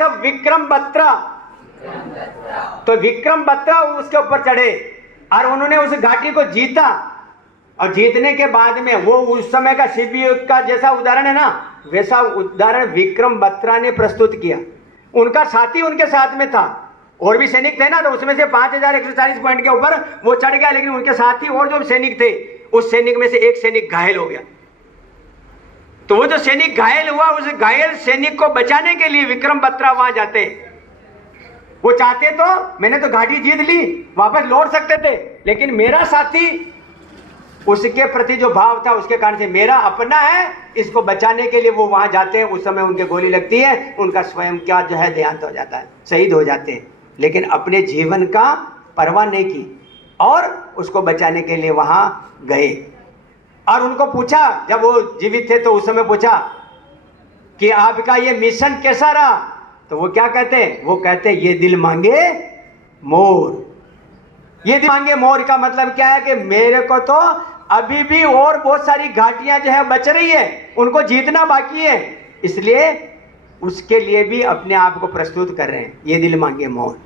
सब विक्रम बत्रा। तो विक्रम बत्रा उसके ऊपर चढ़े और उन्होंने उस घाटी को जीता। और जीतने के बाद में वो उस समय का शिवयुग का जैसा उदाहरण है ना, वैसा उदाहरण विक्रम बत्रा ने प्रस्तुत किया। उनका साथी उनके साथ में था, और भी सैनिक थे ना, तो उसमें से 5140 पॉइंट के ऊपर वो चढ़ गया, लेकिन उनके साथी और जो सैनिक थे, उस सैनिक में से एक सैनिक घायल हो गया। तो वो जो सैनिक घायल हुआ, उस घायल सैनिक को बचाने के लिए विक्रम बत्रा वहां जाते। वो चाहते तो मैंने तो घाटी जीत ली, वापस लौट सकते थे, लेकिन मेरा साथी, उसके प्रति जो भाव था उसके कारण से मेरा अपना है, इसको बचाने के लिए वो वहां जाते हैं। उस समय उनके गोली लगती है, उनका स्वयं क्या जो है देहांत हो जाता है, शहीद हो जाते हैं, लेकिन अपने जीवन का परवाह नहीं की और उसको बचाने के लिए वहां गए। और उनको पूछा, जब वो जीवित थे तो उस समय पूछा कि आपका ये मिशन कैसा रहा? तो वो क्या कहते हैं? वो कहते हैं ये दिल मांगे मोर। ये दिल मांगे मोर का मतलब क्या है कि मेरे को तो अभी भी और बहुत सारी घाटियां जो है बच रही है, उनको जीतना बाकी है, इसलिए उसके लिए भी अपने आप को प्रस्तुत कर रहे हैं, ये दिल मांगे मोर।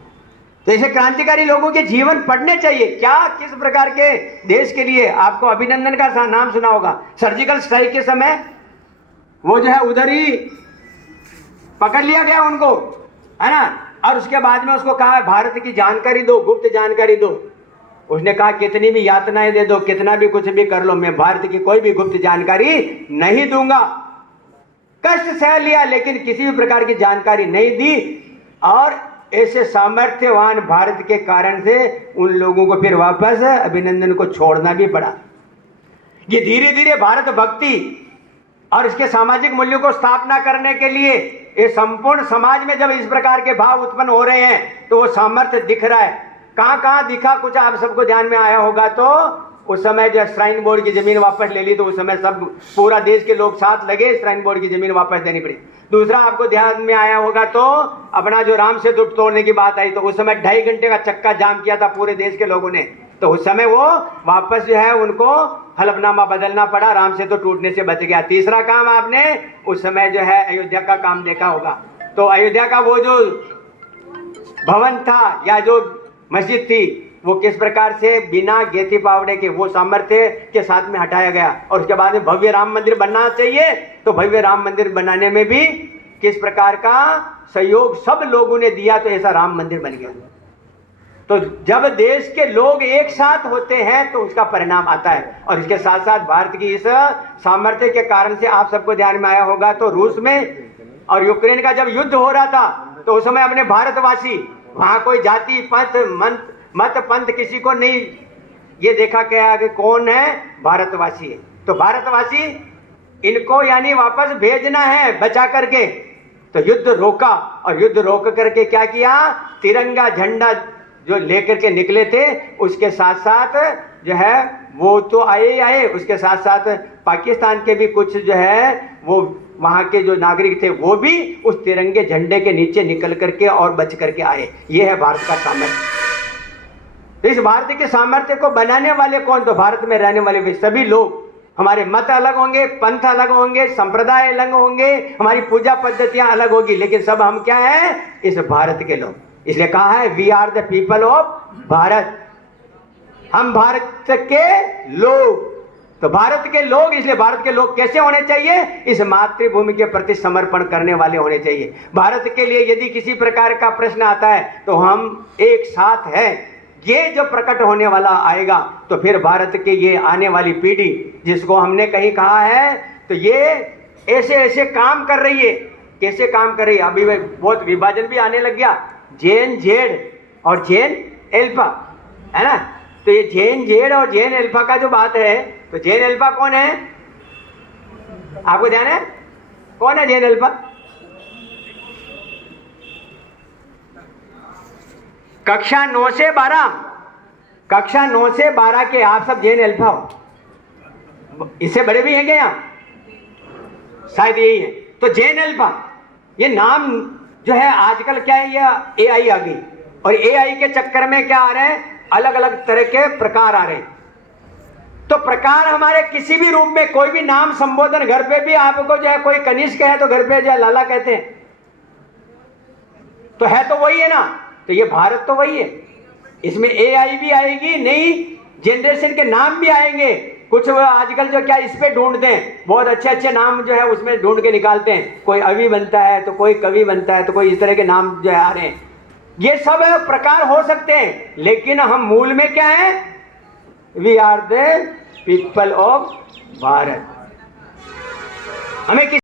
तो ऐसे क्रांतिकारी लोगों के जीवन पढ़ने चाहिए, क्या किस प्रकार के देश के लिए। आपको अभिनंदन का नाम सुना होगा, सर्जिकल स्ट्राइक के समय वो जो है उधर ही पकड़ लिया गया उनको, है ना, और उसके बाद में उसको कहा भारत की जानकारी दो, गुप्त जानकारी दो। उसने कहा कितनी भी यातनाएं दे दो, कितना भी कुछ भी कर लो, मैं भारत की कोई भी गुप्त जानकारी नहीं दूंगा। कष्ट सह लिया, लेकिन किसी भी प्रकार की जानकारी नहीं दी। और ऐसे सामर्थ्यवान भारत के कारण से उन लोगों को फिर वापस अभिनंदन को छोड़ना भी पड़ा। ये धीरे धीरे भारत भक्ति और इसके सामाजिक मूल्यों को स्थापना करने के लिए ये संपूर्ण समाज में जब इस प्रकार के भाव उत्पन्न हो रहे हैं, तो वो सामर्थ्य दिख रहा है। कहां कहां दिखा, कुछ आप सबको ध्यान में आया होगा। तो उस समय जो श्राइन बोर्ड की जमीन वापस ले ली, तो उस समय सब पूरा देश के लोग साथ लगे, श्राइन बोर्ड की जमीन वापस देनी पड़ी। दूसरा आपको ध्यान में आया होगा तो अपना जो राम सेतु तोड़ने की बात आई, तो उस समय 2.5 घंटे का चक्का जाम किया था पूरे देश के लोगों ने, तो उस समय वो वापस जो है उनको हलफनामा बदलना पड़ा, राम सेतु टूटने से बच गया। तीसरा काम आपने उस समय जो है अयोध्या का काम देखा होगा। तो अयोध्या का वो जो भवन था या जो मस्जिद थी, वो किस प्रकार से बिना गेती पावड़े के वो सामर्थ्य के साथ में हटाया गया। और उसके बाद में भव्य राम मंदिर बनना चाहिए, तो भव्य राम मंदिर बनाने में भी किस प्रकार का सहयोग सब लोगों ने दिया, तो ऐसा राम मंदिर बन गया। तो जब देश के लोग एक साथ होते हैं तो उसका परिणाम आता है। और इसके साथ साथ भारत की इस सामर्थ्य के कारण से आप सबको ध्यान में आया होगा, तो रूस में और यूक्रेन का जब युद्ध हो रहा था, तो उस समय अपने भारतवासी, वहां कोई जाति मत पंथ किसी को नहीं ये देखा गया कि कौन है, भारतवासी है। तो भारतवासी इनको यानी वापस भेजना है बचा करके, तो युद्ध रोका। और युद्ध रोक करके क्या किया, तिरंगा झंडा जो लेकर के निकले थे, उसके साथ साथ जो है वो तो आए, उसके साथ साथ पाकिस्तान के भी कुछ जो है वो वहां के जो नागरिक थे, वो भी उस तिरंगे झंडे के नीचे निकल करके और बच करके आए। ये है भारत का सामर्थ्य। तो इस भारत के सामर्थ्य को बनाने वाले कौन? तो भारत में रहने वाले भी सभी लोग। हमारे मत अलग होंगे, पंथ अलग होंगे, संप्रदाय अलग होंगे, हमारी पूजा पद्धतियां अलग होगी, लेकिन सब हम क्या हैं? इस भारत के लोग। इसलिए कहा है we are the people of Bharat, हम भारत के लोग। तो भारत के लोग, इसलिए भारत के लोग कैसे होने चाहिए? इस मातृभूमि के प्रति समर्पण करने वाले होने चाहिए। भारत के लिए यदि किसी प्रकार का प्रश्न आता है तो हम एक साथ हैं। ये जो प्रकट होने वाला आएगा, तो फिर भारत के ये आने वाली पीढ़ी, जिसको हमने कहीं कहा है, तो ये ऐसे ऐसे काम कर रही है। कैसे काम कर रही है? अभी बहुत विभाजन भी आने लग गया, जेन जेड और जेन एल्फा, है ना। तो ये जेन जेड और जेन एल्फा का जो बात है, तो जेन एल्फा कौन है? आपको ध्यान है कौन है जेन एल्फा? कक्षा 9 से 12, कक्षा 9 से 12 के आप सब जेन एल्फा हो। इससे बड़े भी हैं क्या यहाँ? शायद यही है। तो जेन एल्फा ये नाम जो है, आजकल क्या है, ये एआई आ गई, और एआई के चक्कर में क्या आ रहे हैं, अलग अलग तरह के प्रकार आ रहे हैं। तो प्रकार हमारे किसी भी रूप में, कोई भी नाम संबोधन, घर पे भी आपको जो है कोई कनिष्क है तो घर पे जो है लाला कहते हैं, तो है तो वही है ना, तो ये भारत तो वही है। इसमें AI भी आएगी, नई जनरेशन के नाम भी आएंगे। कुछ आजकल जो क्या इस पे ढूंढते हैं, बहुत अच्छे अच्छे नाम जो है उसमें ढूंढ के निकालते हैं, कोई अवि बनता है तो कोई कवि बनता है, तो कोई इस तरह के नाम जो है आ रहे हैं। ये सब प्रकार हो सकते हैं, लेकिन हम मूल में क्या है? We are the people of Bharat. हमें किस